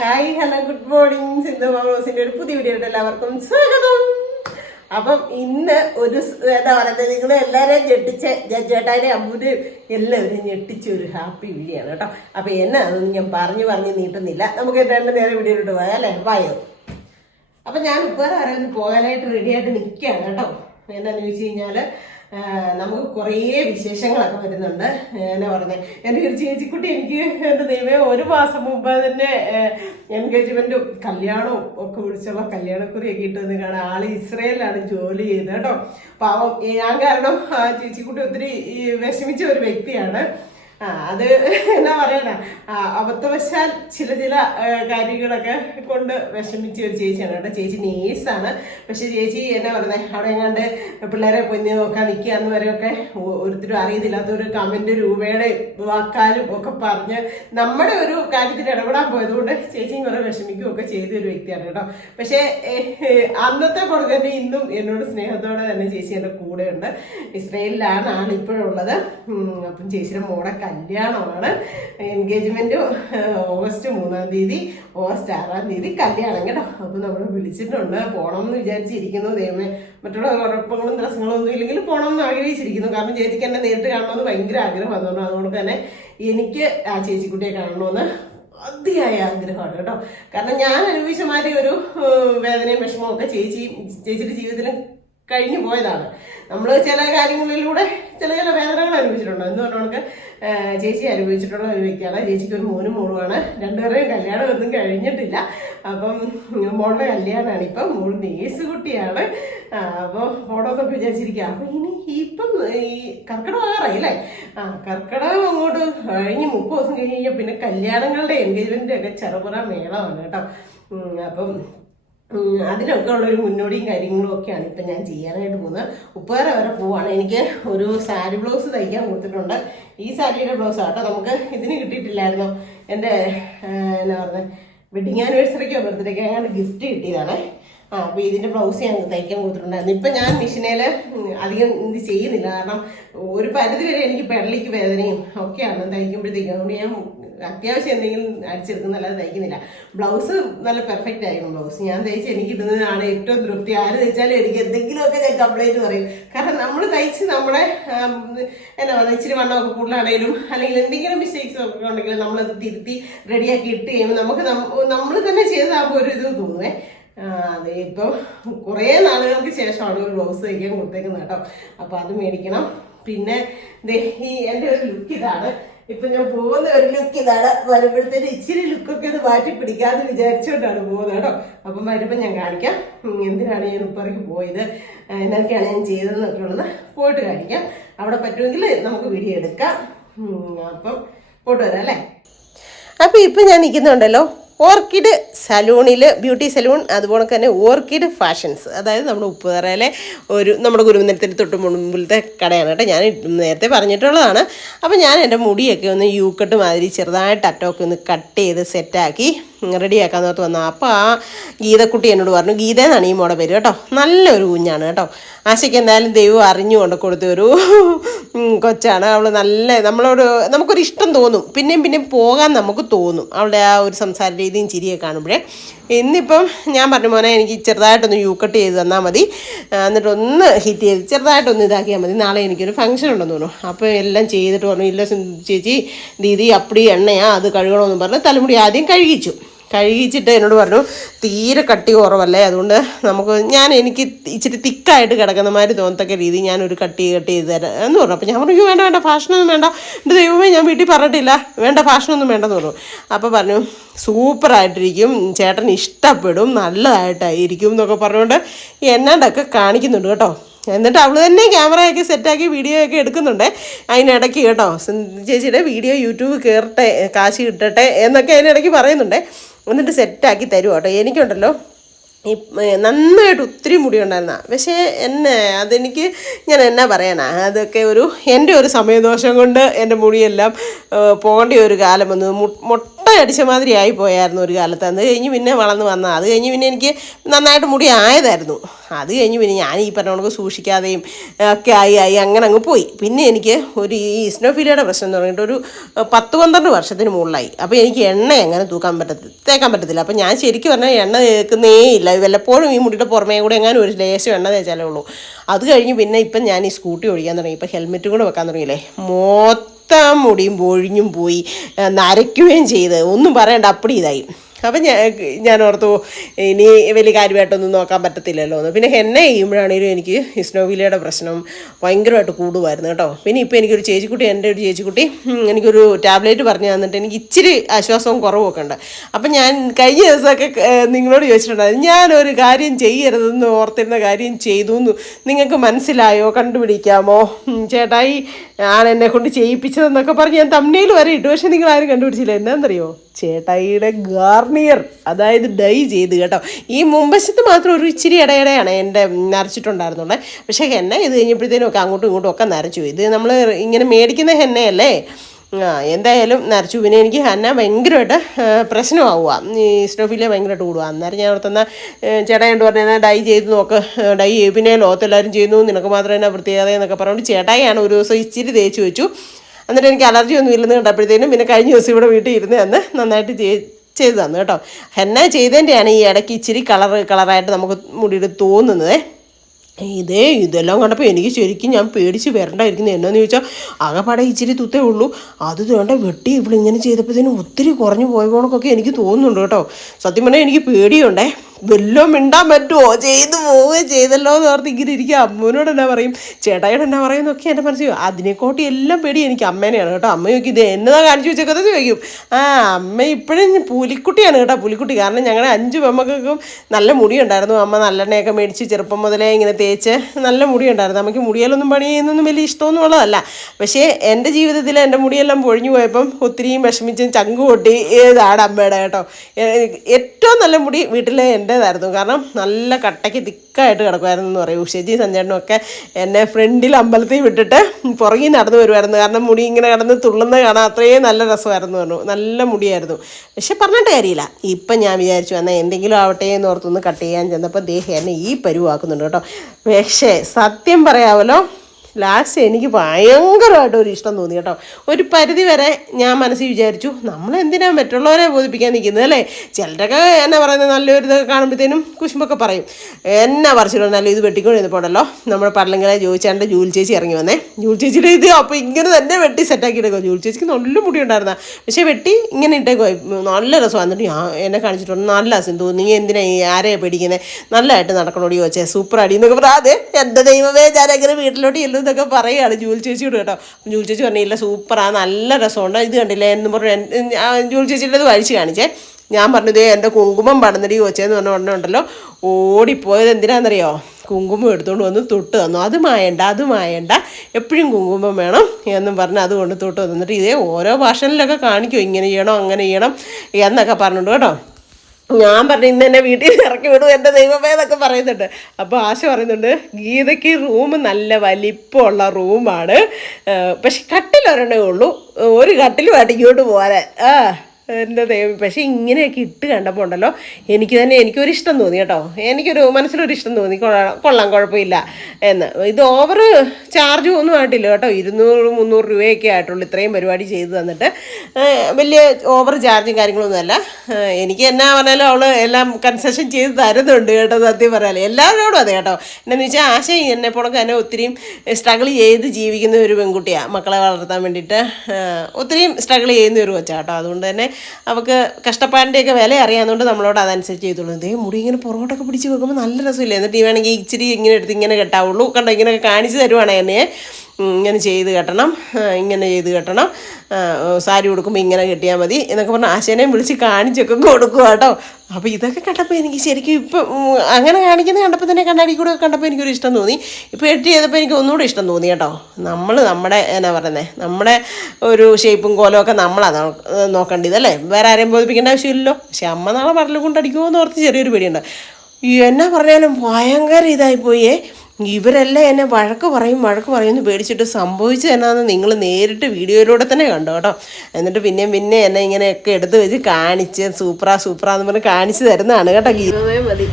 Hi hello good morning. Sindhu മാമോസിന്റെ ഒരു പുതിയ വീഡിയോയുടെ എല്ലാവർക്കും സ്വാഗതം. അപ്പം ഇന്ന് ഒരു എന്താ പറയുന്നത്, നിങ്ങൾ എല്ലാവരെയും ഞെട്ടിച്ച ചേട്ടാനെ അമ്മൂര് എല്ലാവരും ഞെട്ടിച്ച ഒരു ഹാപ്പി വീഡിയോ ആണ് കേട്ടോ. അപ്പൊ എന്നാ അതൊന്നും ഞാൻ പറഞ്ഞു നീട്ടുന്നില്ല. നമുക്ക് എന്തായാലും നേരെ വീഡിയോയിലോട്ട് പോയാൽ അല്ലേ, വായോ. അപ്പൊ ഞാൻ വേറെ ആരെയൊന്ന് പോകാനായിട്ട് റെഡിയായിട്ട് നിൽക്കുകയാണ് കേട്ടോ. എന്നാന്ന് ചോദിച്ചു കഴിഞ്ഞാല് നമുക്ക് കുറേ വിശേഷങ്ങളൊക്കെ വരുന്നുണ്ട്. എന്നാ പറഞ്ഞത്, എൻ്റെ ഒരു ചേച്ചിക്കുട്ടി എനിക്ക് എൻ്റെ ദൈവമേ 1 മാസം മുമ്പ് തന്നെ എൻഗേജ്മെന്റും കല്യാണവും ഒക്കെ വിളിച്ചുള്ള കല്യാണക്കുറിയൊക്കെ ഇട്ടെന്ന് കാണാൻ. ആള് ഇസ്രയേലിലാണ് ജോലി ചെയ്യുന്നത് കേട്ടോ. പാവം ഞാൻ കാരണം ചേച്ചിക്കുട്ടി ഒത്തിരി വിഷമിച്ച ഒരു വ്യക്തിയാണ്. അത് എന്നാ പറയാനാ, അബദ്ധവശാൽ ചില കാര്യങ്ങളൊക്കെ കൊണ്ട് വിഷമിച്ച ഒരു ചേച്ചിയാണ് കേട്ടോ. ചേച്ചി നേഴ്സാണ്. പക്ഷെ ചേച്ചി എന്നാ പറയുന്നത്, അവിടെ എങ്ങാണ്ട് പിള്ളേരെ പൊന്നു നോക്കാൻ നിൽക്കുകയെന്ന് വരെയൊക്കെ ഒരിക്കലും അറിയത്തില്ലാത്തൊരു കമന്റ് രൂപയുടെ വാക്കാലും ഒക്കെ പറഞ്ഞ് നമ്മുടെ ഒരു കാര്യത്തിൽ ഇടപെടാൻ പോയതുകൊണ്ട് ചേച്ചിയും കുറെ വിഷമിക്കുകയൊക്കെ ചെയ്ത ഒരു വ്യക്തിയാണ് കേട്ടോ. പക്ഷെ അന്നത്തെ പോലെ തന്നെ ഇന്നും എന്നോട് സ്നേഹത്തോടെ തന്നെ ചേച്ചി എൻ്റെ കൂടെയുണ്ട്. ഇസ്രയേലിലാണ് ഇപ്പോഴുള്ളത്. അപ്പം ചേച്ചിയുടെ മോളെ കല്യാണമാണ്. എൻഗേജ്മെന്റ് ഓഗസ്റ്റ് 3-ാം തീയതി, ഓഗസ്റ്റ് 6-ാം തീയതി കല്യാണം കേട്ടോ. അപ്പൊ നമ്മൾ വിളിച്ചിട്ടുണ്ട്, പോണം എന്ന് വിചാരിച്ചിരിക്കുന്നു. ദൈവമേ, മറ്റുള്ള കുഴപ്പങ്ങളും പ്രശ്നങ്ങളും ഒന്നും ഇല്ലെങ്കിൽ പോണം എന്ന് ആഗ്രഹിച്ചിരിക്കുന്നു. കാരണം ചേച്ചിക്ക് എന്നെ നേരിട്ട് കാണണമെന്ന് ഭയങ്കര ആഗ്രഹം വന്നു. അതുകൊണ്ട് തന്നെ എനിക്ക് ആ ചേച്ചിക്കുട്ടിയെ കാണണമെന്ന് അതിയായ ആഗ്രഹമാണ് കേട്ടോ. കാരണം ഞാൻ അനുഭവിച്ച മാതിരി ഒരു വേദനയും വിഷമവും ഒക്കെ ചേച്ചിയുടെ ജീവിതത്തിൽ കഴിഞ്ഞു പോയതാണ്. നമ്മൾ ചില കാര്യങ്ങളിലൂടെ ചില വേദനകൾ അനുഭവിച്ചിട്ടുണ്ട്. എന്ന് പറഞ്ഞവർക്ക് ചേച്ചി അനുഭവിച്ചിട്ടുള്ള ഒരു വ്യക്തിയാണ്. ചേച്ചിക്ക് ഒരു മോനും മോളുമാണ്. രണ്ടുപേരെയും കല്യാണം ഒന്നും കഴിഞ്ഞിട്ടില്ല. അപ്പം മോളുടെ കല്യാണമാണ് ഇപ്പം. മോൾ നേഴ്സ് കുട്ടിയാണ്. അപ്പോൾ ഓടോന്നൊക്കെ വിചാരിച്ചിരിക്കുക. അപ്പം ഇപ്പം ഈ കർക്കിടകം ആകാറായി അല്ലേ? കർക്കിടകം അങ്ങോട്ട് കഴിഞ്ഞ് 30 ദിവസം കഴിഞ്ഞ് കഴിഞ്ഞാൽ പിന്നെ കല്യാണങ്ങളുടെ എൻഗേജ്മെന്റിന്റെ ഒക്കെ ചെറുപുറ മേളമാണ് കേട്ടോ. അപ്പം അതിനൊക്കെ ഉള്ളൊരു മുന്നോടിയും കാര്യങ്ങളും ഒക്കെയാണ് ഇപ്പം ഞാൻ ചെയ്യാനായിട്ട് പോകുന്നത്. ഉപ്പേറെ വരെ പോവാണ്. എനിക്ക് ഒരു സാരി ബ്ലൗസ് തയ്ക്കാൻ കൊടുത്തിട്ടുണ്ട്. ഈ സാരിയുടെ ബ്ലൗസാണ് കേട്ടോ. നമുക്ക് ഇതിന് കിട്ടിയിട്ടില്ലായിരുന്നോ, എൻ്റെ എന്നാ പറഞ്ഞത്, വെഡിങ് ആനിവേഴ്സറിക്കോ ബർത്ത്ഡേക്കോ അങ്ങനെ ഗിഫ്റ്റ് കിട്ടിയതാണ്. അപ്പോൾ ഇതിൻ്റെ ബ്ലൗസ് ഞാൻ തയ്ക്കാൻ കൊടുത്തിട്ടുണ്ടായിരുന്നു. ഇപ്പം ഞാൻ മെഷീനിൽ അധികം ഇത് ചെയ്യുന്നില്ല. കാരണം ഒരു പരിധി വരെ എനിക്ക് പെടലിക്ക് വേദനയും ഒക്കെയാണ് തയ്ക്കുമ്പോഴത്തേക്കും. അതുകൊണ്ട് ഞാൻ അത്യാവശ്യം എന്തെങ്കിലും അടിച്ചെടുക്കുന്നല്ലാതെ തയ്ക്കുന്നില്ല. ബ്ലൗസ് നല്ല പെർഫെക്റ്റ് ആയിരുന്നു. ബ്ലൗസ് ഞാൻ തയ്ച്ച് എനിക്ക് ഇടുന്നതാണ് ഏറ്റവും തൃപ്തി. ആര് തയ്ച്ചാലും എനിക്ക് എന്തെങ്കിലുമൊക്കെ ഞാൻ കംപ്ലൈൻറ്റ് പറയും. കാരണം നമ്മൾ തയ്ച്ച് നമ്മുടെ എന്നാ പറയുക, ഇച്ചിരി വണ്ണമൊക്കെ കൂടുതലാണെങ്കിലും അല്ലെങ്കിൽ എന്തെങ്കിലും മിസ്റ്റേക്സ് ഒക്കെ ഉണ്ടെങ്കിലും നമ്മളത് തിരുത്തി റെഡിയാക്കി ഇട്ട് കഴിയുമ്പോൾ നമുക്ക് നമ്മൾ തന്നെ ചെയ്തതാകുമ്പോൾ ഒരു ഇത് തോന്നുവേ. അതെ, ഇപ്പം കുറേ നാളുകൾക്ക് ശേഷമാണ് ഒരു ബ്ലൗസ് തയ്ക്കാൻ കൊടുത്തേക്കുന്നത് കേട്ടോ. അപ്പോൾ അത് മേടിക്കണം. പിന്നെ ഈ എൻ്റെ ഒരു ലുക്ക് ഇതാണ്. ഇപ്പം ഞാൻ പോകുന്ന ഒരു ലുക്ക് ഇതാണ്. വരുമ്പോഴത്തേന് ഇച്ചിരി ലുക്കൊക്കെ ഒന്ന് മാറ്റി പിടിക്കാമെന്ന് വിചാരിച്ചുകൊണ്ടാണ് പോകുന്നത് കേട്ടോ. അപ്പം വരുമ്പോൾ ഞാൻ കാണിക്കാം എന്തിനാണ് ഞാൻ ഉപ്പറയ്ക്ക് പോയത്, എന്നൊക്കെയാണ് ഞാൻ ചെയ്തതെന്നൊക്കെ ഉള്ളത് പോയിട്ട് കാണിക്കാം. അവിടെ പറ്റുമെങ്കിൽ നമുക്ക് വീഡിയോ എടുക്കാം. അപ്പം പോയിട്ട് വരാം അല്ലേ. അപ്പം ഇപ്പം ഞാൻ നിൽക്കുന്നുണ്ടല്ലോ ഓർക്കിഡ് സലൂണിൽ, ബ്യൂട്ടി സലൂൺ, അതുപോലെ തന്നെ ഓർക്കിഡ് ഫാഷൻസ്. അതായത് നമ്മുടെ ഉപ്പുതറയിലെ നമ്മുടെ ഗുരുമന്ദിരത്തിന് തൊട്ട് മുമ്പിലത്തെ കടയാണ് കേട്ടോ. ഞാൻ നേരത്തെ പറഞ്ഞിട്ടുള്ളതാണ്. അപ്പോൾ ഞാൻ എൻ്റെ മുടിയൊക്കെ ഒന്ന് യൂക്കട്ട് മാതിരി ചെറുതായിട്ട് അറ്റമൊക്കെ ഒന്ന് കട്ട് ചെയ്ത് സെറ്റാക്കി റെഡിയാക്കാൻ വന്നു. അപ്പോൾ ആ ഗീതക്കുട്ടി എന്നോട് പറഞ്ഞു, ഗീത എന്നാണ് ഈ മോടെ പേര് കേട്ടോ. നല്ലൊരു കുഞ്ഞാണ് കേട്ടോ. ആശയ്ക്ക് എന്തായാലും ദൈവം അറിഞ്ഞു കൊണ്ട് കൊടുത്തൊരു കൊച്ചാണ് അവൾ. നമുക്കൊരു ഇഷ്ടം തോന്നും, പിന്നെയും പോകാൻ നമുക്ക് തോന്നും അവളുടെ ആ ഒരു സംസാര രീതിയും ചിരിയൊക്കെ കാണുമ്പോഴേ. ഇന്നിപ്പം ഞാൻ പറഞ്ഞു, മോനെ എനിക്ക് ചെറുതായിട്ടൊന്ന് യൂക്കട്ട് ചെയ്ത് തന്നാൽ മതി, എന്നിട്ടൊന്ന് ഹിറ്റ് ചെയ്ത് ചെറുതായിട്ടൊന്ന് ഇതാക്കിയാൽ മതി, നാളെ എനിക്കൊരു ഫംഗ്ഷൻ ഉണ്ടെന്ന് തോന്നുന്നു. അപ്പോൾ എല്ലാം ചെയ്തിട്ട് പറഞ്ഞു, ഇല്ല ചേച്ചി ദീദി അപ്പടി എണ്ണയാ, അത് കഴുകണമെന്ന് പറഞ്ഞ് തലമുടി ആദ്യം കഴുകിച്ചിട്ട് എന്നോട് പറഞ്ഞു, തീരെ കട്ടി കുറവല്ലേ, അതുകൊണ്ട് എനിക്ക് ഇച്ചിരി തിക്കായിട്ട് കിടക്കുന്ന മാതിരി തോന്നത്തക്ക രീതി ഞാനൊരു കട്ട് ചെയ്ത് തരാം എന്ന് പറഞ്ഞു. അപ്പോൾ ഞാൻ പറഞ്ഞു, വേണ്ട ഫാഷനൊന്നും വേണ്ട, എൻ്റെ ദൈവമേ ഞാൻ വീട്ടിൽ പറഞ്ഞിട്ടില്ല, വേണ്ട ഫാഷനൊന്നും വേണ്ടെന്ന് പറഞ്ഞു. അപ്പോൾ പറഞ്ഞു, സൂപ്പറായിട്ടിരിക്കും, ചേട്ടൻ ഇഷ്ടപ്പെടും, നല്ലതായിട്ടായിരിക്കും എന്നൊക്കെ പറഞ്ഞുകൊണ്ട് എന്നാണ്ടൊക്കെ കാണിക്കുന്നുണ്ട് കേട്ടോ. എന്നിട്ട് അവൾ തന്നെ ക്യാമറയൊക്കെ സെറ്റാക്കി വീഡിയോ ഒക്കെ എടുക്കുന്നുണ്ട് അതിനിടയ്ക്ക് കേട്ടോ. ചേച്ചിയുടെ വീഡിയോ യൂട്യൂബ് കയറട്ടെ, കാശ് കിട്ടട്ടെ എന്നൊക്കെ അതിനിടയ്ക്ക് പറയുന്നുണ്ട്. എന്നിട്ട് സെറ്റാക്കി തരും കേട്ടോ. എനിക്കുണ്ടല്ലോ നന്നായിട്ട് ഒത്തിരി മുടി ഉണ്ടായിരുന്ന, പക്ഷേ ഞാൻ എന്നാ പറയാനാ, അതൊക്കെ എൻ്റെ ഒരു സമയദോഷം കൊണ്ട് എൻ്റെ മുടിയെല്ലാം പോകേണ്ട ഒരു കാലം വന്നു. മുട്ട അടിച്ച മാതിരി ആയി പോയായിരുന്നു ഒരു കാലത്ത്. അത് കഴിഞ്ഞ് പിന്നെ വളർന്ന് വന്ന, അത് കഴിഞ്ഞ് പിന്നെ എനിക്ക് നന്നായിട്ട് മുടി ആയതായിരുന്നു. അത് കഴിഞ്ഞ് പിന്നെ ഞാൻ ഈ പറഞ്ഞ കണക്ക് സൂക്ഷിക്കാതെയും ഒക്കെ ആയി അങ്ങനെ അങ്ങ് പോയി. പിന്നെ എനിക്ക് ഒരു ഈ ഇസ്നോഫീലിയയുടെ പ്രശ്നം തുടങ്ങിയിട്ട് ഒരു 10-12 വർഷത്തിന് മുകളിലായി. അപ്പോൾ എനിക്ക് എണ്ണ അങ്ങനെ തേക്കാൻ പറ്റത്തില്ല. അപ്പോൾ ഞാൻ ശരിക്കും പറഞ്ഞാൽ എണ്ണ തേക്കുന്നേ ഇല്ല. വല്ലപ്പോഴും ഈ മുടിയുടെ പുറമേ കൂടെ എങ്ങാനും ഒരു ലേശം എണ്ണ തേച്ചാലേ ഉള്ളൂ. അത് കഴിഞ്ഞ് പിന്നെ ഇപ്പം ഞാൻ ഈ സ്കൂട്ടി ഓടിക്കാൻ തുടങ്ങി. ഇപ്പം ഹെൽമെറ്റും കൂടെ വെക്കാൻ തുടങ്ങിയില്ലേ, മൊത്തം മുടിയും പൊഴിഞ്ഞും പോയി, നരയ്ക്കുകയും ചെയ്ത് ഒന്നും പറയണ്ട, അപ്പടി ഇതായി. അപ്പം ഞാൻ ഓർത്തു ഇനി വലിയ കാര്യമായിട്ടൊന്നും നോക്കാൻ പറ്റത്തില്ലല്ലോ എന്ന്. പിന്നെ ഹെന്ന ചെയ്യുമ്പോഴാണെങ്കിലും എനിക്ക് ഇസ്നോഫീലിയയുടെ പ്രശ്നം ഭയങ്കരമായിട്ട് കൂടുമായിരുന്നു കേട്ടോ. പിന്നെ ഇപ്പോൾ എനിക്കൊരു ചേച്ചിക്കുട്ടി, എൻ്റെ ഒരു ചേച്ചിക്കുട്ടി എനിക്കൊരു ടാബ്ലറ്റ് പറഞ്ഞു തന്നിട്ട് എനിക്ക് ഇച്ചിരി ആശ്വാസവും കുറവൊക്കെ ഉണ്ട്. അപ്പം ഞാൻ കഴിഞ്ഞ ദിവസമൊക്കെ നിങ്ങളോട് ചോദിച്ചിട്ടുണ്ടായിരുന്നു, ഞാനൊരു കാര്യം ചെയ്യരുതെന്ന് ഓർത്തിരുന്ന കാര്യം ചെയ്തു എന്ന് നിങ്ങൾക്ക് മനസ്സിലായോ, കണ്ടുപിടിക്കാമോ, ചേട്ടായി ആണ് എന്നെ കൊണ്ട് ചെയ്യിപ്പിച്ചതെന്നൊക്കെ പറഞ്ഞ് ഞാൻ തമ്മിൽ വരെ ഇട്ടു. പക്ഷെ നിങ്ങൾ ആരും കണ്ടുപിടിച്ചില്ല. എന്നാന്നറിയോ, ചേട്ടായിയുടെ ഗാർണിയർ, അതായത് ഡൈ ചെയ്ത് കേട്ടോ. ഈ മുമ്പശത്ത് മാത്രം ഒരു ഇച്ചിരി ഇടയിടെയാണ് എൻ്റെ നരച്ചിട്ടുണ്ടായിരുന്നുള്ളത്. പക്ഷേ ഹെന്ന ഇത് കഴിഞ്ഞപ്പോഴത്തേനും ഒക്കെ അങ്ങോട്ടും ഇങ്ങോട്ടും ഒക്കെ നരച്ചു. ഇത് നമ്മൾ ഇങ്ങനെ മേടിക്കുന്ന ഹെന്നയല്ലേ, എന്തായാലും നരച്ചു. പിന്നെ എനിക്ക് ഹെന്ന ഭയങ്കരമായിട്ട് പ്രശ്നമാവുക, ഈ ഇസ്നോഫീലിയ ഭയങ്കരമായിട്ട് കൂടുക. അന്നേരം ഞാൻ ഓർത്തുന്ന ചേട്ടായി കൊണ്ട് പറഞ്ഞാൽ ഡൈ ചെയ്ത് നോക്ക്, ഡൈ പിന്നെ ലോകത്തെല്ലാവരും ചെയ്യുന്നു, നിനക്ക് മാത്രമേ എന്നാ പ്രത്യേകത എന്നൊക്കെ പറഞ്ഞുകൊണ്ട് ചേട്ടായിയാണ് ഒരു ദിവസം ഇച്ചിരി തേച്ച് വെച്ചു. എന്നിട്ട് എനിക്ക് അലർജി ഒന്നും ഇല്ലെന്ന് കണ്ടപ്പോഴത്തേനും പിന്നെ കഴിഞ്ഞ ദിവസം ഇവിടെ വീട്ടിൽ ഇരുന്ന് അന്ന് നന്നായിട്ട് ചെയ്ത് തന്നു കേട്ടോ. ഹെന്ന ചെയ്തതിൻ്റെയാണ് ഈ ഇടയ്ക്ക് ഇച്ചിരി കളറായിട്ട് നമുക്ക് മുടിയിട്ട് തോന്നുന്നത്. ഇതെല്ലാം കണ്ടപ്പോൾ എനിക്ക് ശരിക്കും ഞാൻ പേടിച്ച് വരണ്ടായിരിക്കുന്നത്. എന്നാന്ന് ചോദിച്ചാൽ ആകെപ്പാടെ ഇച്ചിരി തുത്തേ ഉള്ളൂ. അത് വേണ്ട വെട്ടി ഇവളിങ്ങനെ ചെയ്തപ്പോഴത്തേനും ഒത്തിരി കുറഞ്ഞു പോയ പോണക്കൊക്കെ എനിക്ക് തോന്നുന്നുണ്ട് കേട്ടോ. സത്യം പറഞ്ഞാൽ എനിക്ക് പേടിയുണ്ടേ, വല്ലതും മിണ്ടാൻ പറ്റുമോ, ചെയ്തു പോവുകയും ചെയ്തല്ലോ എന്ന് ഓർത്ത് ഇങ്ങനെ ഇരിക്കുക. അമ്മൂനോട് എന്നാ പറയും, ചേട്ടായിയോട് എന്നാ പറയും എന്നൊക്കെ എൻ്റെ മനസ്സിൽ. അതിനെക്കോട്ടി എല്ലാം പേടി എനിക്ക് അമ്മേനെയാണ് കേട്ടോ. അമ്മ ചോദിക്കും ഇത് എന്നതാ കാണിച്ചു വെച്ചേക്കത് ചോദിക്കും. അമ്മ ഇപ്പോഴും പുലിക്കുട്ടിയാണ് കേട്ടോ, പുലിക്കുട്ടി. കാരണം ഞങ്ങളുടെ 5 പെമ്മക്കും നല്ല മുടിയുണ്ടായിരുന്നു. അമ്മ നല്ലെണ്ണയൊക്കെ മേടിച്ച് ചെറുപ്പം മുതലേ ഇങ്ങനെ തേച്ച് നല്ല മുടിയുണ്ടായിരുന്നു. അമ്മയ്ക്ക് മുടിയിലൊന്നും പണി ചെയ്യുന്നൊന്നും വലിയ ഇഷ്ടമൊന്നും ഉള്ളതല്ല. പക്ഷേ എൻ്റെ ജീവിതത്തിൽ എൻ്റെ മുടിയെല്ലാം പൊഴിഞ്ഞു പോയപ്പം ഒത്തിരിയും വിഷമിച്ചും ചങ്ക് പൊട്ടി ഏതാണ് അമ്മയുടെ കേട്ടോ. ഏറ്റവും നല്ല മുടി വീട്ടിലെ എൻ്റേതായിരുന്നു. കാരണം നല്ല കട്ടയ്ക്ക് തിക്കായിട്ട് കിടക്കുമായിരുന്നു എന്ന് പറയും. ഉഷേജി സഞ്ചേട്ടനും ഒക്കെ എന്നെ ഫ്രണ്ടിൽ അമ്പലത്തിൽ വിട്ടിട്ട് പുറകിൽ നടന്നു വരുമായിരുന്നു. കാരണം മുടി ഇങ്ങനെ കിടന്ന് തുള്ളുന്നത് കാണാൻ അത്രയും നല്ല രസമായിരുന്നു പറഞ്ഞു. നല്ല മുടിയായിരുന്നു. പക്ഷെ പറഞ്ഞിട്ട് കാര്യമില്ല. ഇപ്പം ഞാൻ വിചാരിച്ചു എന്നാൽ എന്തെങ്കിലും ആവട്ടെ എന്ന് ഓർത്തൊന്ന് കട്ട് ചെയ്യാൻ ചെന്നപ്പോൾ ദേഹം എന്നെ ഈ പരുവാക്കുന്നുണ്ട് കേട്ടോ. പക്ഷേ സത്യം പറയാമല്ലോ, ലാസ്റ്റ് എനിക്ക് ഭയങ്കരമായിട്ട് ഒരു ഇഷ്ടം തോന്നി കേട്ടോ. ഒരു പരിധി വരെ ഞാൻ മനസ്സിൽ വിചാരിച്ചു നമ്മളെന്തിനാ മറ്റുള്ളവരെ ബോധിപ്പിക്കാൻ നിൽക്കുന്നത് അല്ലേ. ചിലരൊക്കെ എന്നാ പറയുന്നത്, നല്ലൊരു ഇതൊക്കെ കാണുമ്പോഴത്തേനും കുശുമ്പൊക്കെ പറയും. എന്നാ പറിച്ചിട്ടുണ്ടല്ലോ ഇത് വെട്ടിക്കൊണ്ട് ഇരുന്നപ്പോഴല്ലോ നമ്മുടെ പടലങ്ങളെ ജോലിച്ചാണ്ട് ജൂലി ചേച്ചി ഇറങ്ങി വന്നേ. ജൂലി ചേച്ചിയുടെ ഇത് അപ്പോൾ ഇങ്ങനെ തന്നെ വെട്ടി സെറ്റാക്കി എടുക്കുക. ജൂലി ചേച്ചിക്ക് നല്ല മുടി ഉണ്ടായിരുന്ന, പക്ഷേ വെട്ടി ഇങ്ങനെ ഇട്ടേക്കോ നല്ല രസം. എന്നിട്ട് ഞാൻ എന്നെ കാണിച്ചിട്ടുണ്ട്, നല്ല സിന്ധു നീ എന്തിനാ ആരെയാണ് പേടിക്കുന്നത്, നല്ലതായിട്ട് നടക്കണോടി ചോദിച്ചേ, സൂപ്പർ അടി എന്നൊക്കെ പറയാം. അത് എൻ്റെ ദൈവമേ ഞാൻ അങ്ങനെ വീട്ടിലോട്ട് ചെല്ലും എന്നൊക്കെ പറയുകയാണ് ജൂലി ചേച്ചിയോട് കേട്ടോ. ജൂലി ചേച്ചി പറഞ്ഞില്ല സൂപ്പറാണ്, നല്ല രസമുണ്ട്, ഇത് കണ്ടില്ലേ എന്ന് പറഞ്ഞു ജൂലി ചേച്ചിയുടെ ഇത് വഴിച്ച് കാണിച്ചേ. ഞാൻ പറഞ്ഞത് എൻ്റെ കുങ്കുമം പടന്നടി ചോദിച്ചതെന്ന് പറഞ്ഞുണ്ടല്ലോ, ഓടിപ്പോയത് എന്തിനാണെന്നറിയോ, കുങ്കുമം എടുത്തുകൊണ്ട് വന്ന് തൊട്ട് തന്നു. അത് മായണ്ട എപ്പോഴും കുങ്കുമം വേണം എന്നും പറഞ്ഞ് അതുകൊണ്ട് തൊട്ട് തന്നിട്ട് ഇതേ ഓരോ ഭാഷയിലൊക്കെ കാണിക്കും, ഇങ്ങനെ ചെയ്യണം അങ്ങനെ ചെയ്യണം എന്നൊക്കെ പറഞ്ഞിട്ടുണ്ട് കേട്ടോ. ഞാൻ പറഞ്ഞു ഇന്ന് എന്നെ വീട്ടിൽ ഇറക്കി വിടും എൻ്റെ ദൈവമേ എന്നൊക്കെ പറയുന്നുണ്ട്. അപ്പോൾ ആശ പറയുന്നുണ്ട് ഗീതയ്ക്ക് റൂം നല്ല വലിപ്പമുള്ള റൂമാണ്, പക്ഷെ കട്ടിലൊരെണ്ണേ ഉള്ളൂ, ഒരു കട്ടിലുമായിട്ട് ഇങ്ങോട്ട് പോരാൻ. എൻ്റെ ദൈവം. പക്ഷേ ഇങ്ങനെയൊക്കെ ഇട്ട് കണ്ടപ്പോൾ ഉണ്ടല്ലോ എനിക്കൊരിഷ്ടം തോന്നി കേട്ടോ. എനിക്കൊരു മനസ്സിലൊരിഷ്ടം തോന്നി, കൊള്ളാം കുഴപ്പമില്ല എന്ന്. ഇത് ഓവർ ചാർജ് ഒന്നും ആയിട്ടില്ല കേട്ടോ. 200-300 രൂപയൊക്കെ ആയിട്ടുള്ളൂ ഇത്രയും പരിപാടി ചെയ്ത് തന്നിട്ട്. വലിയ ഓവർ ചാർജും കാര്യങ്ങളൊന്നും അല്ല. എനിക്ക് എന്നാ പറഞ്ഞാലും അവൾ എല്ലാം കൺസെഷൻ ചെയ്ത് തരുന്നുണ്ട് കേട്ടോ. സത്യം പറയാൻ എല്ലാവരോടും അതെ കേട്ടോ. എന്നാന്ന് വെച്ചാൽ ആശ എന്നെ പോണൊക്കെ തന്നെ ഒത്തിരിയും സ്ട്രഗിൾ ചെയ്ത് ജീവിക്കുന്ന ഒരു പെൺകുട്ടിയാണ്. മക്കളെ വളർത്താൻ വേണ്ടിയിട്ട് ഒത്തിരിയും സ്ട്രഗിൾ ചെയ്യുന്ന ഒരു കൊച്ചാണ് കേട്ടോ. അതുകൊണ്ട് തന്നെ അവൾക്ക് കഷ്ടപ്പാടിൻ്റെയൊക്കെ വില അറിയാവുന്നതുകൊണ്ട് നമ്മളോട് അതനുസരിച്ച് ചെയ്തോളൂ. ഇതേ മുടി ഇങ്ങനെ പുറകോട്ടൊക്കെ പിടിച്ച് വെക്കുമ്പോൾ നല്ല രസമില്ലേ. എന്നിട്ട് ഈ വേണമെങ്കിൽ ഇച്ചിരി ഇങ്ങനെ എടുത്ത് ഇങ്ങനെ കെട്ടാവുള്ളൂ കണ്ടോ. ഇങ്ങനെയൊക്കെ കാണിച്ച് തരുവാണെങ്കിൽ എന്നെ ഇങ്ങനെ ചെയ്ത് കെട്ടണം, ഇങ്ങനെ ചെയ്ത് കെട്ടണം, സാരി കൊടുക്കുമ്പോൾ ഇങ്ങനെ കെട്ടിയാൽ മതി എന്നൊക്കെ പറഞ്ഞാൽ ആശേനെയും വിളിച്ച് കാണിച്ചൊക്കെ കൊടുക്കുക കേട്ടോ. അപ്പോൾ ഇതൊക്കെ കണ്ടപ്പോൾ എനിക്ക് ശരിക്കും ഇപ്പം അങ്ങനെ കാണിക്കുന്നത് കണ്ടപ്പോൾ തന്നെ കണ്ണാടി കൂടെ കണ്ടപ്പോൾ എനിക്കൊരു ഇഷ്ടം തോന്നി. ഇപ്പോൾ എഡിറ്റ് ചെയ്തപ്പോൾ എനിക്ക് ഒന്നുകൂടെ ഇഷ്ടം തോന്നി കേട്ടോ. നമ്മുടെ എന്നാ പറയുന്നത്, നമ്മുടെ ഒരു ഷേപ്പും കോലമൊക്കെ നമ്മളാണ് നോക്കേണ്ടതല്ലേ, വേറെ ആരെയും ബോധിപ്പിക്കേണ്ട ആവശ്യമില്ലല്ലോ. പക്ഷെ അമ്മ നാളെ പറലും കൊണ്ടടിക്കുമോ എന്ന് ഓർത്ത് ചെറിയൊരു പേടിയുണ്ട്. എന്നാ പറഞ്ഞാലും ഭയങ്കര ഇതായിപ്പോയേ. ഇവരെല്ലാം എന്നെ വഴക്ക് പറയുമെന്ന് പേടിച്ചിട്ട് സംഭവിച്ചത് എന്നാന്ന് നിങ്ങൾ നേരിട്ട് വീഡിയോയിലൂടെ തന്നെ കണ്ടു കേട്ടോ. എന്നിട്ട് പിന്നെ എന്നെ ഇങ്ങനെയൊക്കെ എടുത്ത് വെച്ച് കാണിച്ച് സൂപ്പറാന്ന് പറഞ്ഞ് കാണിച്ചു തരുന്നതാണ് കേട്ടോ. ഗീതമേ മതി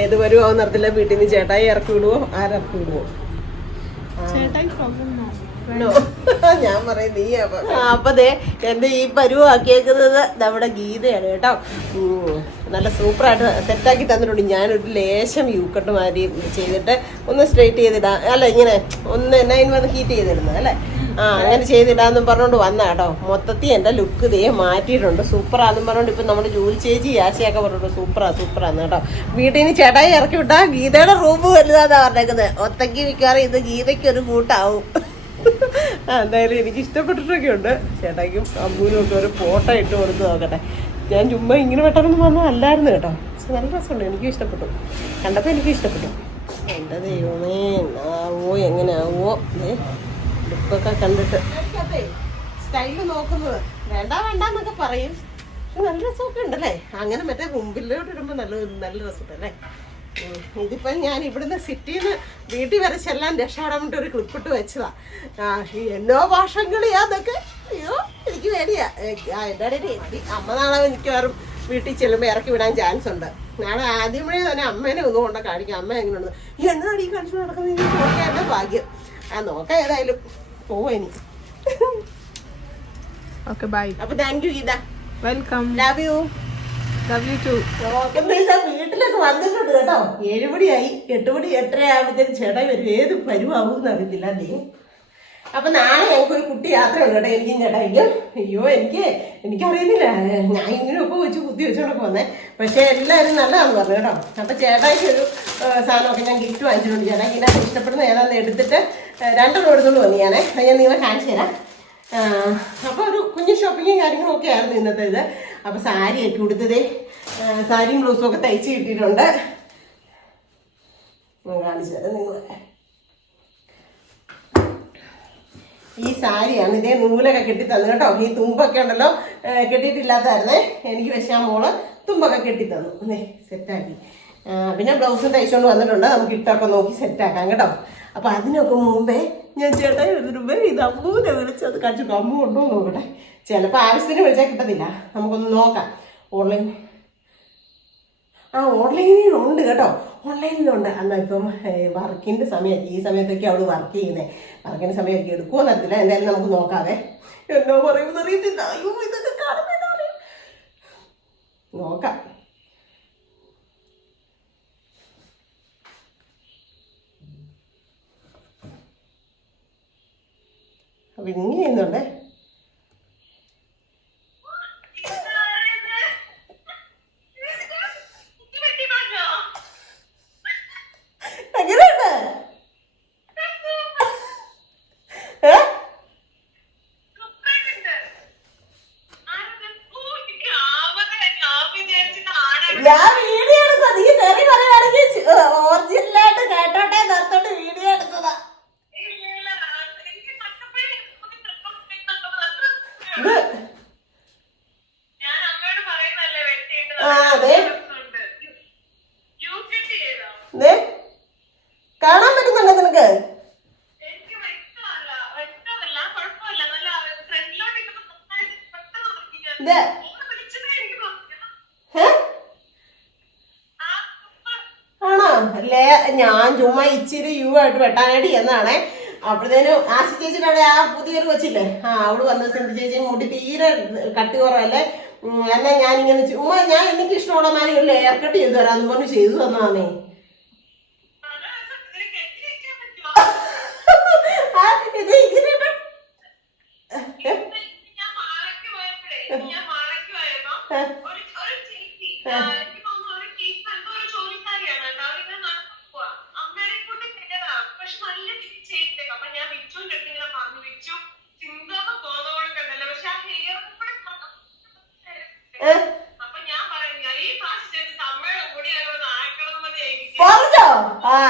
ഏത് വരുമോ നിർത്തില്ല. വീട്ടിൽ നിന്ന് ചേട്ടായി ഇറക്കി വിടുവോ ആരിറക്കി വിടുവോ? ഞാൻ പറയും നീ അപ്പൊ ദേ എന്റെ ഈ പരുവാക്കിയേക്കുന്നത് നമ്മുടെ ഗീതയാണ് കേട്ടോ. നല്ല സൂപ്പറായിട്ട് സെറ്റാക്കി തന്നിട്ടുണ്ട്. ഞാനൊരു ലേശം യൂക്കട്ട് മാതിരി ചെയ്തിട്ട് ഒന്ന് സ്ട്രെയിറ്റ് ചെയ്തിടാം, അല്ല ഇങ്ങനെ ഒന്ന് 9 വന്ന് ഹീറ്റ് ചെയ്തിടുന്നത് അല്ലേ. അങ്ങനെ ചെയ്തിടാന്നും പറഞ്ഞോണ്ട് വന്ന കേട്ടോ. മൊത്തത്തിൽ എന്റെ ലുക്ക് ദേ മാറ്റിയിട്ടുണ്ട്. സൂപ്പറാന്നും പറഞ്ഞോണ്ട് ഇപ്പൊ നമ്മുടെ ജോലി ചേച്ചി ആശയൊക്കെ പറഞ്ഞിട്ട് സൂപ്പറാന്ന് കേട്ടോ. വീട്ടിൽ നിന്ന് ചേട്ടായി ഇറക്കി വിട്ടാ ഗീതയുടെ റൂം വലുതാന്നാ പറഞ്ഞേക്കുന്നത്. ഒത്തക്ക് മിക്കവാറും ഇത് ഗീതയ്ക്ക് ഒരു കൂട്ടാവും. എന്തായാലും എനിക്ക് ഇഷ്ടപ്പെട്ടിട്ടൊക്കെ ഉണ്ട്. ചേട്ടായിക്കും അമ്മൂനും ഒക്കെ ഒരു ഫോട്ടോ ഇട്ട് കൊടുത്ത് നോക്കട്ടെ. ഞാൻ ചുമ്മാ ഇങ്ങനെ വെട്ടണമെന്ന് വന്നതല്ലായിരുന്നു കേട്ടോ. പക്ഷെ നല്ല രസമുണ്ട്, എനിക്കും ഇഷ്ടപ്പെട്ടു. കണ്ടപ്പോൾ എനിക്കും ഇഷ്ടപ്പെട്ടു. എൻ്റെ ദൈവമേ ആവോ എങ്ങനെയാവോ ലുക്കൊക്കെ കണ്ടിട്ട് സ്റ്റൈല് നോക്കുന്നത് വേണ്ടെന്നൊക്കെ പറയും. പക്ഷെ നല്ല രസമൊക്കെ ഉണ്ടല്ലേ. അങ്ങനെ മറ്റേ മുമ്പിലോട്ട് ഇടുമ്പോൾ നല്ല രസമുണ്ടല്ലേ. ഇതിപ്പം ഞാൻ ഇവിടുന്ന് സിറ്റിന്ന് വീട്ടിൽ വരെ ചെല്ലാൻ രക്ഷപ്പെടാൻ വേണ്ടി ഒരു ക്ലിപ്പിട്ട് വെച്ചതാ. എന്നോ ഭാഷകളിയാന്നൊക്കെ അയ്യോ എനിക്ക് പേടിയാ. എൻ്റെ ഇടയിൽ അമ്മ നാളെ മിക്കവാറും വീട്ടിൽ ചെല്ലുമ്പോൾ ഇറക്കി വിടാൻ ചാൻസ് ഉണ്ട്. നാളെ ആദ്യമേ തന്നെ അമ്മേനെ ഒന്നും കൊണ്ട് കാണിക്കാം. അമ്മ എങ്ങനെയുണ്ട് എന്നാണ് ഈ കാണിച്ചു നടക്കുന്നത് നോക്കാൻ എൻ്റെ ഭാഗ്യം. നോക്കാം ഏതായാലും പോവാ ഇനി. Okay bye. അപ്പൊ thank you Geetha. Welcome. Love you. വീട്ടിലൊക്കെ വന്നിട്ടുണ്ട് കേട്ടോ. 7 മണിയായി. 8 മണി 8:30 ആകുമ്പോഴത്തേക്കും ചേട്ടായി വരും. ഏത് പരുവാകും എന്നറിയത്തില്ല നീ. അപ്പൊ നാളെ ഞങ്ങൾക്കൊരു കുട്ടി യാത്ര ഉണ്ട് കേട്ടോ. എനിക്കും ചേട്ടായിക്കും. അയ്യോ എനിക്കറിയുന്നില്ല. ഞാൻ ഇങ്ങനെയൊക്കെ വെച്ച് കുത്തി വെച്ചോണ്ടൊക്കെ വന്നേ. പക്ഷെ എല്ലാവരും നല്ലതാന്ന് പറഞ്ഞു കേട്ടോ. അപ്പൊ ചേട്ടായിക്ക് ഒരു സാധനമൊക്കെ ഞാൻ ഗിഫ്റ്റ് വാങ്ങിച്ചിട്ടുണ്ട്. ചേട്ടായിക്ക് ഇതിനകത്ത് ഇഷ്ടപ്പെടുന്ന ഏതാന്ന് എടുത്തിട്ട് 2 എടുത്തോണ്ട് വന്നു ഞാനേ. അത് ഞാൻ നിങ്ങളെ കാണിച്ചു തരാം. അപ്പോൾ ഒരു കുഞ്ഞു ഷോപ്പിങ്ങും കാര്യങ്ങളും ഒക്കെ ആയിരുന്നു ഇന്നത്തെ ഇത്. അപ്പോൾ സാരിയൊക്കെ ഉടുത്തതേ സാരിയും ബ്ലൗസും ഒക്കെ തയ്ച്ച് കിട്ടിയിട്ടുണ്ട്. കാണിച്ചു തരാം നിങ്ങളെ. ഈ സാരിയാണ്. ഇതേ നൂലൊക്കെ കെട്ടി തന്നു കേട്ടോ. ഈ തുമ്പൊക്കെ ഉണ്ടല്ലോ കെട്ടിയിട്ടില്ലാത്തായിരുന്നേ എനിക്ക്. പക്ഷേ ആ മോള് തുമ്പൊക്കെ കെട്ടി തന്നു. സെറ്റാക്കി. പിന്നെ ബ്ലൗസും തയ്ച്ചുകൊണ്ട് വന്നിട്ടുണ്ട്. നമുക്ക് ഇട്ടൊക്കെ നോക്കി സെറ്റാക്കാം കേട്ടോ. അപ്പം അതിനൊക്കെ മുമ്പേ ഞാൻ ചേട്ടായി വരുമ്പേ ഇത് അമ്മൂനെ വിളിച്ചത് കാണിച്ചു. അമ്മു ഉണ്ടോ നോക്കട്ടെ. ചിലപ്പോൾ ആവശ്യത്തിന് വിളിച്ചാൽ കിട്ടത്തില്ല. നമുക്കൊന്ന് നോക്കാം. ഓൺലൈനിലുണ്ട് കേട്ടോ. ഓൺലൈനിലുണ്ട്. എന്നാൽ ഇപ്പം വർക്കിൻ്റെ സമയം ഈ സമയത്തൊക്കെ അവൾ വർക്ക് ചെയ്യുന്നത്. വർക്കിൻ്റെ സമയമൊക്കെ എടുക്കുമോ എന്നറിയത്തില്ല. എന്തായാലും നമുക്ക് നോക്കാവേ. എന്നോ പറയുമെന്ന് അറിയത്തില്ല. അയ്യോ ഇതൊക്കെ കാണുമ്പോൾ എന്താ പറയുക നോക്കാം. അപ്പം ഇങ്ങനെ ചെയ്യുന്നുണ്ടേ. എങ്ങനെയുണ്ട്? ഞാൻ വീഡിയോ എടുക്കുക. നീ തെറി പറയുകയാണെങ്കിൽ ഒറിജിനലായിട്ട് കേട്ടോട്ടെ നിർത്തോട്ട് വീഡിയോ എടുത്തതാ. കാണാൻ പറ്റുന്നുണ്ടോ നിനക്ക്? ആണോ? അല്ലേ ഞാൻ ചുമ്മാ ഇച്ചിരി യു ആയിട്ട് വെട്ടാനായിട്ട് എന്നാണേ. അപ്പോഴത്തേനും ആശി ചേച്ചിയുടെ അവിടെ ആ പുതിയൊരു കൊച്ചില്ലേ, അവള് വന്ന സിന്ധു ചേച്ചി മുടി തീരെ കട്ടി കുറവല്ലേ. എന്നാൽ ഞാനിങ്ങനെ ചുമ്മാ എനിക്ക് ഇഷ്ടമുള്ള മാതിരി ഒരു ലെയർ കട്ട് ചെയ്തു തരാമെന്ന് പറഞ്ഞു ചെയ്തു തന്നതാണേ. ഇത് ഇങ്ങനെ പറഞ്ഞോ?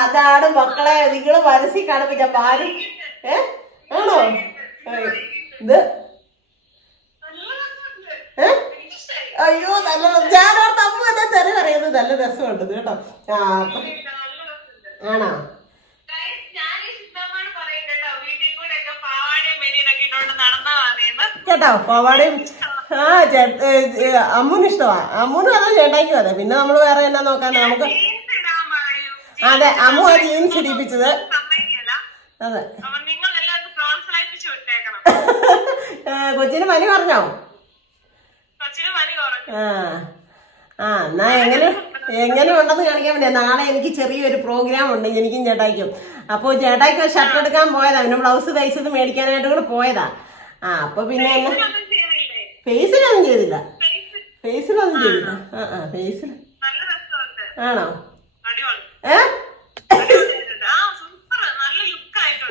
അതാണ് മക്കളെ നിങ്ങള് മനസ്സിൽ കാണുമ്പോ പാലും ആണോ ഇത്? അയ്യോ നല്ല ഞാനോട് അമ്മ എന്നെ തെറി പറയുന്നത് നല്ല രസമുണ്ട് കേട്ടോ. ആണോ? കേട്ടോ പാവാടയും. ആ അമ്മൂന് ഇഷ്ടമാ. അമ്മൂനും അതെ ചേട്ടായിക്കും അതെ. പിന്നെ നമ്മള് വേറെ എന്നാ നോക്കാനാ നമുക്ക്. അതെ അമ്മു ആ ജീൻസ് ഇടിപ്പിച്ചത്. അതെ കൊച്ചിന് പനി പറഞ്ഞോ? എന്നാ എങ്ങനെ ഉണ്ടെന്ന് കാണിക്കാൻ വേണ്ടിയാ. നാളെ എനിക്ക് ചെറിയൊരു പ്രോഗ്രാം ഉണ്ട് എനിക്കും ചേട്ടായിക്കും. അപ്പോൾ ചേട്ടായിക്ക് ഷർട്ട് എടുക്കാൻ പോയതാ. പിന്നെ ബ്ലൗസ് തയ്ച്ചത് മേടിക്കാനായിട്ട് കൂടെ പോയതാ. അപ്പൊ പിന്നെ ഫേസിലൊന്നും ചെയ്തില്ല. ഫേസിലൊന്നും ചെയ്തില്ല. ഫേസിൽ ആണോ?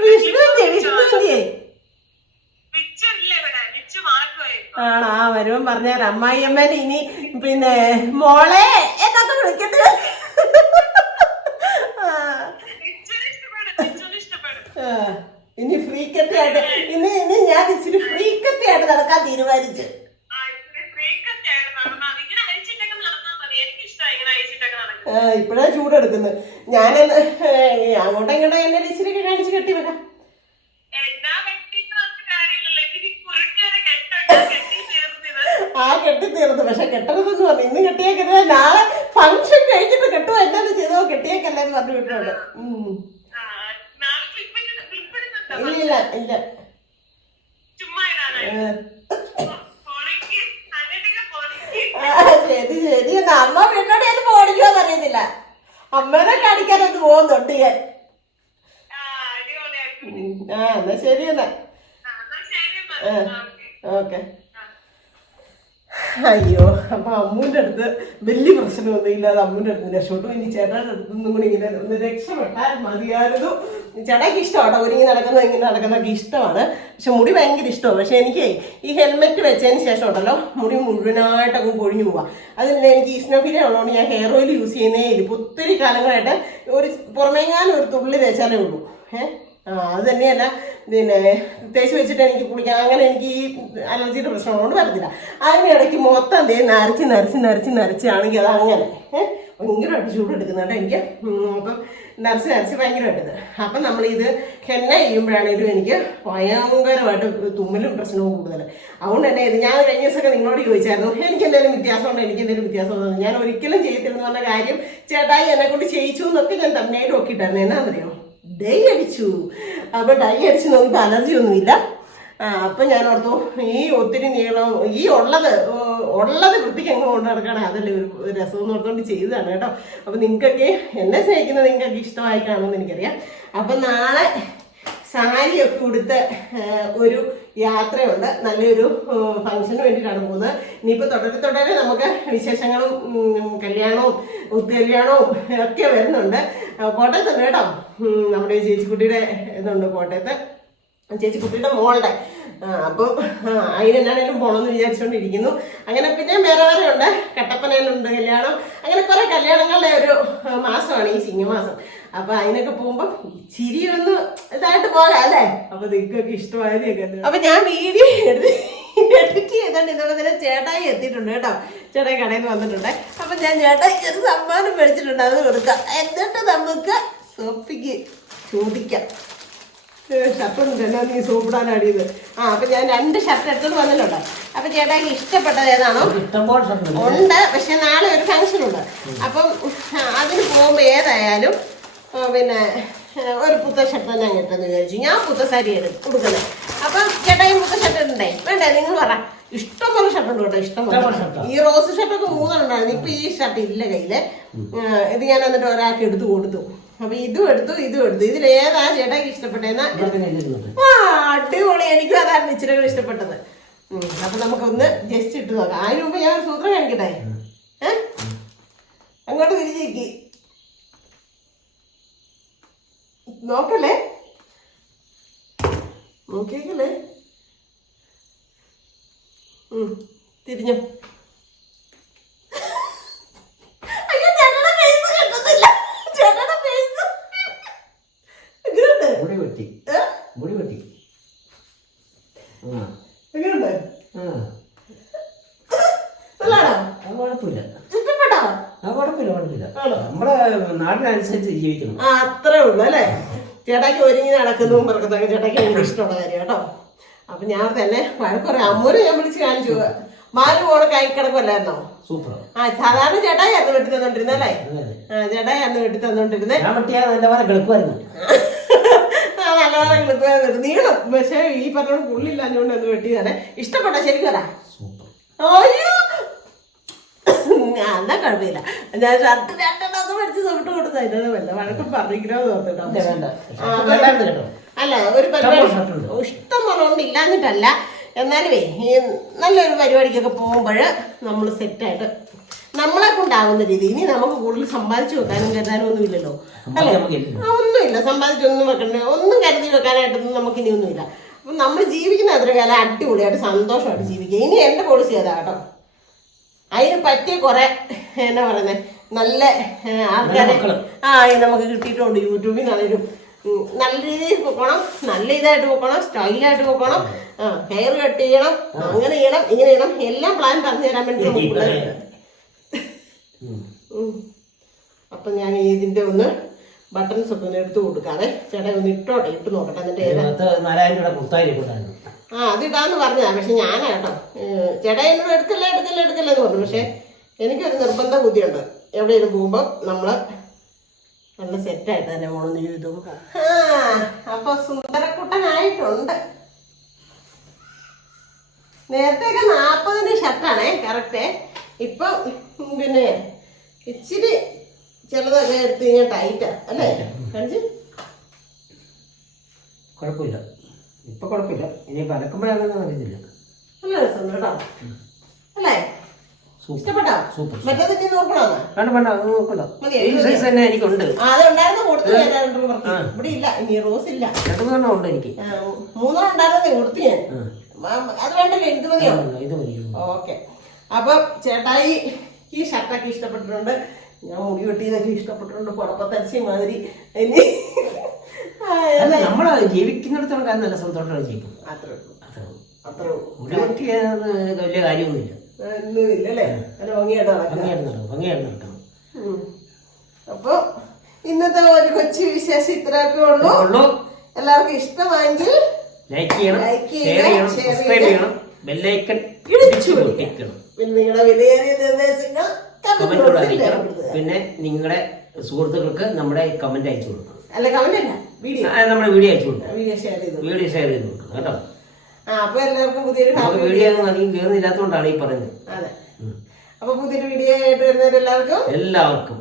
വിഷ്ണുവിന്റെ ആണോ? വരുമ്പം പറഞ്ഞാൽ അമ്മായിയമ്മേനെ ഇനി പിന്നെ മോളെ എന്നൊക്കെ വിളിക്കട്ടെ. ഇനി ഫ്രീക്കത്തായിട്ട് ഇനി ഞാൻ ഇച്ചിരി ഫ്രീക്കത്തായിട്ട് നടക്കാൻ തീരുമാനിച്ചു. ഇപ്പഴാ ചൂടെടുക്കുന്നത്. ഞാൻ അങ്ങോട്ടും ഇങ്ങോട്ടും എന്നെ ഇച്ചിരി കാണിച്ച് കെട്ടി വരാം. കെട്ടി തീർന്നു. പക്ഷെ കെട്ടരുതെന്ന് പറഞ്ഞു. ഇന്ന് കെട്ടിയേക്കരുത്, നാളെ ഫംഗ്ഷൻ കഴിഞ്ഞിട്ട് കെട്ടുമോ എന്നാന്ന് ചെയ്തോ കെട്ടിയേക്കല്ലേന്ന് പറഞ്ഞു വിട്ടിട്ടുണ്ട്. ഇല്ല ഇല്ല ശരി എന്നാ. അമ്മ വീട്ടിലോട്ട് ഞാൻ ഓടിക്കുമോന്ന് അറിയത്തില്ല. അമ്മേനെ കാണിക്കാനൊന്ന് പോകുന്നുണ്ട് ഞാൻ. എന്നാ ശരി എന്നാ. ഓക്കെ. അയ്യോ, അപ്പൊ അമ്മൂന്റെ അടുത്ത് വലിയ പ്രശ്നമൊന്നും ഇല്ലാതെ അമ്മൂന്റെ അടുത്ത് രക്ഷപ്പെട്ടു. ഇനി ചേട്ടാന്റെ അടുത്തൊന്നും കൂടി ഇങ്ങനെ ഒന്ന് രക്ഷപ്പെട്ടാൽ മതിയായിരുന്നു. ചേട്ടായിക്ക് ഇഷ്ടമാണ് ഒരുങ്ങി നടക്കുന്നത്, ഇങ്ങനെ നടക്കുന്നതൊക്കെ ഇഷ്ടമാണ്. പക്ഷെ മുടി ഭയങ്കര ഇഷ്ടമാണ്. പക്ഷെ എനിക്ക് ഈ ഹെൽമെറ്റ് വെച്ചതിന് ശേഷം ഉണ്ടല്ലോ മുടി മുഴുവനായിട്ട് അങ്ങ് പൊഴിഞ്ഞു പോവാം. അതിന് എനിക്ക് ഈസ്നോഫീലിയ ഉള്ളതുകൊണ്ട് ഞാൻ ഹെയർ ഓയിൽ യൂസ് ചെയ്യുന്നേ ഇല്ല. ഇപ്പൊ ഒത്തിരി കാലങ്ങളായിട്ട് ഒരു പുറമേങ്ങാനും ഒരു തുള്ളി തേച്ചാലേ ഉള്ളൂ. അത് തന്നെയല്ല പിന്നെ തേച്ച് വെച്ചിട്ട് എനിക്ക് കുളിക്കാൻ അങ്ങനെ എനിക്ക് ഈ അലർജിയുടെ പ്രശ്നമുള്ളതുകൊണ്ട് വരത്തില്ല. അതിന് ഇടയ്ക്ക് മൊത്തം നരച്ചാണെങ്കിൽ അത് അങ്ങനെ ഭയങ്കരമായിട്ട് ചൂടെടുക്കുന്നുണ്ട് എനിക്ക്. അപ്പം നരച്ച് ഭയങ്കരമായിട്ടത്. അപ്പം നമ്മളിത് ഹെന്ന ചെയ്യുമ്പോഴാണെങ്കിലും എനിക്ക് ഭയങ്കരമായിട്ട് തുമ്മലും പ്രശ്നവും കൂടുതൽ. അതുകൊണ്ട് തന്നെ ഇത് ഞാൻ കഴിഞ്ഞ ദിവസമൊക്കെ നിങ്ങളോട് ചോദിച്ചായിരുന്നു എനിക്ക് എന്തെങ്കിലും വ്യത്യാസമുണ്ടോ, എനിക്ക് എന്തെങ്കിലും വ്യത്യാസമുണ്ടോ. ഞാൻ ഒരിക്കലും ചെയ്യത്തില്ലെന്ന് പറഞ്ഞ കാര്യം ചേട്ടായി എന്നെ കൊണ്ട് ചെയ്യിച്ചു എന്നൊക്കെ ഞാൻ തന്നെ നോക്കിയിട്ടായിരുന്നു. എന്നാന്നറിയോ, ഡൈ അടിച്ചു. അപ്പൊ ഡൈ അടിച്ച് നമുക്ക് അലർജി ഒന്നുമില്ല. അപ്പൊ ഞാൻ ഓർത്തു ഈ ഒത്തിരി നീളം ഈ ഉള്ളത് വൃത്തിക്ക് എങ്ങനെ കൊണ്ട് നടക്കണം, അതല്ലേ ഒരു രസം എന്ന് ഓർത്തുകൊണ്ട് ചെയ്തതാണ് കേട്ടോ. അപ്പൊ നിങ്ങൾക്കൊക്കെ എന്നെ സ്നേഹിക്കുന്നത് നിങ്ങൾക്കൊക്കെ ഇഷ്ടമായി കാണുമെന്ന് എനിക്കറിയാം. അപ്പൊ നാളെ സാരിയൊക്കെ ഉടുത്ത് ഒരു യാത്രയുണ്ട്. നല്ലൊരു ഫംഗ്ഷന് വേണ്ടിയിട്ടാണ് പോകുന്നത്. ഇനിയിപ്പോൾ തുടരെ നമുക്ക് വിശേഷങ്ങളും കല്യാണവും ഒത്തുകല്യാണവും ഒക്കെ വരുന്നുണ്ട്. കോട്ടയത്തുണ്ട് കേട്ടോ. നമ്മുടെ ചേച്ചിക്കുട്ടിയുടെ ഇതുണ്ട് കോട്ടയത്ത്, ചേച്ചിക്കുട്ടിയുടെ മോളുടെ. അപ്പം അതിനെന്നാണേലും പോകണമെന്ന് വിചാരിച്ചുകൊണ്ടിരിക്കുന്നു. അങ്ങനെ പിന്നെ വേറെ ഉണ്ട്. കട്ടപ്പനയിലുണ്ട് കല്യാണം. അങ്ങനെ കുറെ കല്യാണങ്ങളുടെ ഒരു മാസമാണ് ഈ ചിങ്ങമാസം. അപ്പൊ അതിനൊക്കെ പോകുമ്പോ ഇച്ചിരി ഒന്ന് ഇതായിട്ട് പോകാം അല്ലേ. അപ്പൊ നിങ്ങൾക്കൊക്കെ ഇഷ്ടമായതൊക്കെ. അപ്പൊ ഞാൻ വീഡിയോ എഡിറ്റ് ചെയ്തോണ്ട് ഇതേപോലെ ചേട്ടായി എത്തിയിട്ടുണ്ട് കേട്ടോ. ചേട്ടായി കടയിൽ നിന്ന് വന്നിട്ടുണ്ട്. അപ്പൊ ഞാൻ ചേട്ടായിക്ക് ഒരു സമ്മാനം മേടിച്ചിട്ടുണ്ട്, അത് കൊടുക്കാം. എന്നിട്ട് നമുക്ക് സോപ്പിക്ക് ചോദിക്കാം. ഷർട്ടൊന്നും തന്നെ നീ സോപ്പിടാനാടിയത്. അപ്പൊ ഞാൻ 2 ഷർട്ട് എടുത്തോണ്ട് വന്നിട്ടുണ്ട്. അപ്പൊ ചേട്ടായിക്ക് ഇഷ്ടപ്പെട്ടത് ഏതാണോ ഉണ്ട്. പക്ഷെ നാളെ ഒരു ഫംഗ്ഷൻ ഉണ്ട്. അപ്പം അതിന് പോകുമ്പോ ഏതായാലും പിന്നെ ഒരു പുത്ത ഷർട്ട് തന്നെ കിട്ടുമെന്ന് വിചാരിച്ചു. ഞാൻ പുത്ത സാരി കൊടുക്കുന്നത്. അപ്പം ചേട്ടായി പുത്ത ഷർട്ട് ഉണ്ടേ വേണ്ടേ? നിങ്ങൾ പറ. ഇഷ്ടംപോലെ ഷർട്ട് ഉണ്ട് കേട്ടോ, ഇഷ്ടംപോലെ. ഈ റോസ് ഷർട്ടൊക്കെ 3 ഉണ്ടായിരുന്നു. ഇപ്പൊ ഈ ഷർട്ട് ഇല്ല കയ്യില്. ഇത് ഞാൻ എന്നിട്ട് ഒരാൾക്ക് എടുത്തു കൊടുത്തു. അപ്പൊ ഇതും എടുത്തു. ഇതിലേതാ ചേട്ടായിക്ക് ഇഷ്ടപ്പെട്ടേന്നാ? അടിപൊളി. എനിക്കും അതായിരുന്നു ഇച്ചിരി ഇഷ്ടപ്പെട്ടത്. അപ്പൊ നമുക്കൊന്ന് ജസ്റ്റ് ഇട്ട് നോക്കാം. അതിന് മുമ്പ് ഞാൻ സൂത്രം കാണിക്കട്ടെ. അങ്ങോട്ട് തിരിച്ചേക്ക് നോക്കല്ലേ, നോക്കിയേക്കല്ലേ. തിരിഞ്ഞോ. അയ്യോ ചേട്ടയുടെ ഫേസ് കിട്ടുന്നില്ല. ചേട്ടയുടെ ഫേസ് എങ്ങനെയുണ്ട്? എങ്ങനെയുണ്ട്? കുഴപ്പമില്ല. ഇഷ്ടപ്പെട്ടോ? കുഴപ്പമില്ല. നമ്മുടെ നാടിനനുസരിച്ച് ജീവിക്കണം. അത്രേ ഉള്ളു അല്ലേ. ചേട്ടായിക്ക് ഒരുങ്ങി നടക്കുന്നതും പറക്കുന്നതൊക്കെ ചേട്ടായിക്ക് ഭയങ്കര ഇഷ്ടമുള്ള കാര്യം കേട്ടോ. അപ്പൊ ഞാൻ തന്നെ വഴക്കുറേ അമ്മൂരെ ഞാൻ വിളിച്ച് കാണിച്ചു. മാല് പോണ കൈ കിടക്കുമല്ലായിരുന്നോ? സൂപ്പർ. സാധാരണ ചേട്ടായിരുന്നു വെട്ടി തന്നോണ്ടിരുന്നല്ലേ? ചേട്ടായിരുന്നു വെട്ടി തന്നോണ്ടിരുന്നേ. നല്ലപോലെ കിടക്കുമായിരുന്നു. നല്ലപോലെ കിടക്കുമായിരുന്നു. നീളം പക്ഷെ ഈ പറഞ്ഞോട് പുള്ളില്ലാഞ്ഞോണ്ട് അത് വെട്ടിയതാണ്. ഇഷ്ടപ്പെട്ട ശരിക്കും അതാ. അയ്യോ എന്നാ കുഴപ്പമില്ല. ഞാൻ ഷർട്ട് രണ്ടെണ്ണം മേടിച്ച് തൊട്ട് കൊടുത്തായിരുന്നു. വല്ല വഴക്കം പറഞ്ഞിരിക്കണോ തോന്നിട്ടോ. അല്ല ഒരു പരിപാടി ഇഷ്ടം പറഞ്ഞോണ്ട് ഇല്ലാഞ്ഞിട്ടല്ല. എന്നാലുവേ ഈ നല്ലൊരു പരിപാടിക്കൊക്കെ പോകുമ്പോൾ നമ്മൾ സെറ്റായിട്ട് നമ്മളെ കൊണ്ടാകുന്ന രീതി. ഇനി നമുക്ക് കൂടുതൽ സമ്പാദിച്ചു വെക്കാനും കരുതാനും ഒന്നും ഇല്ലല്ലോ അല്ലേ? ഒന്നുമില്ല, സമ്പാദിച്ചൊന്നും വെക്കണ്ട, ഒന്നും കരുതി വെക്കാനായിട്ടൊന്നും നമുക്ക് ഇനി ഒന്നുമില്ല. അപ്പം നമ്മൾ ജീവിക്കുന്ന അത്ര കാലം അടിപൊളിയായിട്ട് സന്തോഷമായിട്ട് ജീവിക്കുക. ഇനി എൻ്റെ പോളിസി അതാ കേട്ടോ. അതിന് പറ്റിയ കുറെ എന്നാ പറയുന്നത് നല്ല ആൾക്കാരെ നമുക്ക് കിട്ടിയിട്ടുണ്ട്. യൂട്യൂബിൽ നിന്നാണേലും നല്ല രീതിയിൽ പോക്കണം, നല്ല ഇതായിട്ട് പോക്കണം, സ്റ്റൈലായിട്ട് പോക്കണം, ഹെയർ കട്ട് ചെയ്യണം, അങ്ങനെ ചെയ്യണം, ഇങ്ങനെ ചെയ്യണം, എല്ലാം പ്ലാൻ പറഞ്ഞു തരാൻ വേണ്ടി പിള്ളേരുണ്ട്. അപ്പൊ ഞാൻ ഇതിന്റെ ഒന്ന് ബട്ടൺസ് ഒക്കെ ഒന്ന് എടുത്തു കൊടുക്കാതെ. ചേട്ടാ ഒന്ന് ഇട്ടോട്ടെ, ഇട്ട് നോക്കട്ടെ. എന്നിട്ട് അതിടാന്ന് പറഞ്ഞതാ. പക്ഷെ ഞാനാ കേട്ടോ, ചേട്ടാ എന്നോട് എടുക്കല്ലേ എന്ന് പറഞ്ഞു. പക്ഷെ എനിക്കൊരു നിർബന്ധ ബുദ്ധിയുണ്ട്. എവിടെയെങ്കിലും പോകുമ്പോ നമ്മള് നല്ല സെറ്റായിട്ട് തന്നെ പോണെന്ന് ചെയ്തു. അപ്പൊ സുന്ദരക്കുട്ടനായിട്ടുണ്ട്. നേരത്തെയൊക്കെ 40 ഷർട്ടാണേ കറക്റ്റേ. ഇപ്പൊ പിന്നെ ഇച്ചിരി ചിലതൊക്കെ എടുത്ത് കഴിഞ്ഞാൽ ടൈറ്റാ അല്ലേ? കാണിച്ച് കുഴപ്പമില്ല, ഇപ്പൊ കുഴപ്പമില്ല. ഇനി വരക്കുമ്പോഴാണെന്ന് അറിയത്തില്ല. നല്ല രസം കേട്ടോ അല്ലേ? ഇഷ്ടപ്പെട്ടോ? മറ്റേത് നോക്കണോ? എനിക്കുണ്ട്. അതുണ്ടായിരുന്നു കൊടുത്തു. ഇവിടെ ഇല്ല, ഇനി റോസ് ഇല്ല. 2 ഉണ്ട് എനിക്ക്. 3 ഉണ്ടായിരുന്നേ കൊടുത്തു ഞാൻ. അത് വേണ്ടല്ലേ? ഇത് മതിയോ? ഓക്കെ. അപ്പൊ ചേട്ടായി ഈ ഷർട്ടൊക്കെ ഇഷ്ടപ്പെട്ടിട്ടുണ്ട്. ഞാൻ മുടി വെട്ടിയതൊക്കെ ഇഷ്ടപ്പെട്ടിട്ടുണ്ട്. കുഴപ്പത്തരച്ചി മാതിരി. ഇനി നമ്മള് ജീവിക്കുന്നിടത്തോളം കാര്യം നല്ല സന്തോഷമാണ് ജീവിക്കും. അത്രേ മുടി വെട്ടിയത് വലിയ കാര്യമൊന്നുമില്ല. ഒന്നുമില്ലല്ലേ? നല്ല ഭംഗിയായിട്ട് നടക്കണം. അപ്പൊ ഇന്നത്തെ ഒരു കൊച്ചു വിശേഷം ഇത്രയൊക്കെ ഉള്ളൂ. എല്ലാവർക്കും ഇഷ്ടമായെങ്കിൽ ലൈക്ക് ചെയ്യണം, ഷെയർ ചെയ്യണം, സബ്സ്ക്രൈബ് ചെയ്യണം, ബെല്ലൈക്കൺ ഇടിച്ചു പൊട്ടിക്കണം. പിന്നെ നിങ്ങളുടെ വിലയേറിയ നിർദ്ദേശങ്ങൾ കമന്റിലൂടെ അറിയിക്കണം. പിന്നെ നിങ്ങളുടെ സുഹൃത്തുക്കൾക്ക് നമ്മുടെ കമന്റ് അയച്ചു കൊടുക്കണം. അല്ല കമന്റ് അല്ല, വീഡിയോ, നമ്മുടെ വീഡിയോ അയച്ചു കൊടുക്കണം. വീഡിയോ ഷെയർ ചെയ്ത് കൊടുക്കണം കേട്ടോ. അപ്പൊ എല്ലാവർക്കും പുതിയൊരു വീഡിയോ ഒന്നും അധികം കേറുന്നില്ലാത്തതുകൊണ്ടാണ് ഈ പറയുന്നത്. അതെ. അപ്പൊ പുതിയൊരു വീഡിയോ ആയിട്ട് വരുന്നവരെല്ലാവർക്കും എല്ലാവർക്കും